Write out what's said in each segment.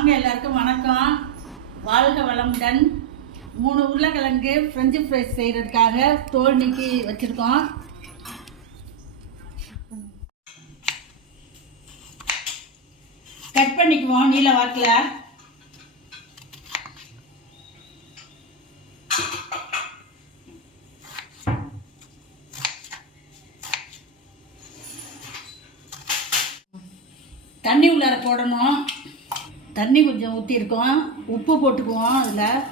வாங்க எல்லாருக்கும் வணக்கம். வாழ்க வளமுடன். மூணு உருளைக்கிழங்கு ஃப்ரெஞ்சு ஃப்ரைஸ் செய்கிறதுக்காக தோல் நீக்கி வச்சுருக்கோம். கட் பண்ணிக்குவோம் நீல வாக்கில். தண்ணி உள்ளார போடணும். தண்ணி கொஞ்சம் ஊற்றிருக்கோம் உப்பு போட்டுக்குவோம் அதில்.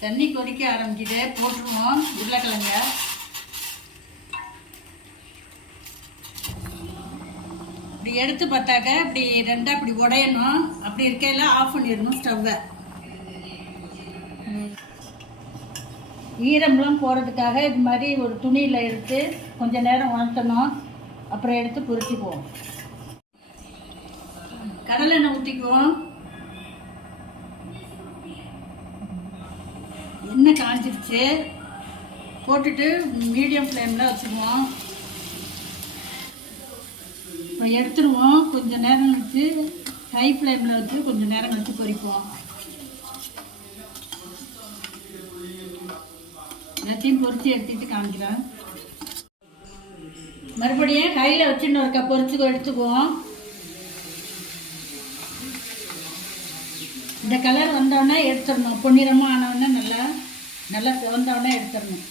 தண்ணி கொதிக்க ஆரம்பிக்குது. போட்டுருவோம். உருளைக்கிழங்க. இப்படி எடுத்து பார்த்தாக்க இப்படி ரெண்டாக இப்படி உடையணும். அப்படி இருக்கையில ஆஃப் பண்ணிடணும் ஸ்டவ்வை ஈரம்லாம் போகிறதுக்காக இது மாதிரி ஒரு துணியில் எடுத்து கொஞ்சம் நேரம் வளர்த்தணும் அப்புறம் எடுத்து பொரிச்சுக்குவோம். கடலெண்ணெய் ஊற்றிக்குவோம் எண்ணெய் காஞ்சிருச்சு. போட்டுட்டு மீடியம் ஃப்ளேமில் வச்சுக்குவோம் இப்போ எடுத்துருவோம். கொஞ்சம் நேரம் வச்சு ஹை ஃப்ளேமில் வச்சு கொஞ்சம் நேரம் வச்சு பொரிப்போம். எல்லாத்தையும் பொறிச்சு எடுத்துகிட்டு காமிக்கிறேன். மறுபடியும் கையில் வச்சு ஒருக்கா பொறிச்சு எடுத்துக்குவோம். இந்த கலர் வந்தோடனே எடுத்துடணும். பொன்னிறமாக ஆனவுடனே நல்லா நல்லா சிவந்தவுடனே எடுத்துடணும்.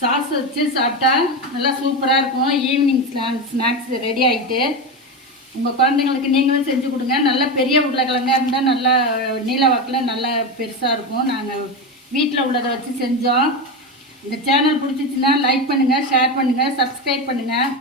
சாஸ் வச்சு சாப்பிட்டா நல்லா சூப்பராக இருக்கும். ஈவினிங் ஸ்நாக்ஸ் ஸ்நாக்ஸ் ரெடி ஆகிட்டு உங்கள் குழந்தைங்களுக்கு நீங்களும் செஞ்சு கொடுங்க. நல்லா பெரிய உருளைக்கிழங்காக இருந்தால் நல்லா நீல வாக்கில் நல்லா பெருசாக இருக்கும். நாங்கள் வீட்டில் உள்ளதை வச்சு செஞ்சோம். இந்த சேனல் பிடிச்சிச்சின்னா லைக் பண்ணுங்கள் ஷேர் பண்ணுங்கள் சப்ஸ்கிரைப் பண்ணுங்கள்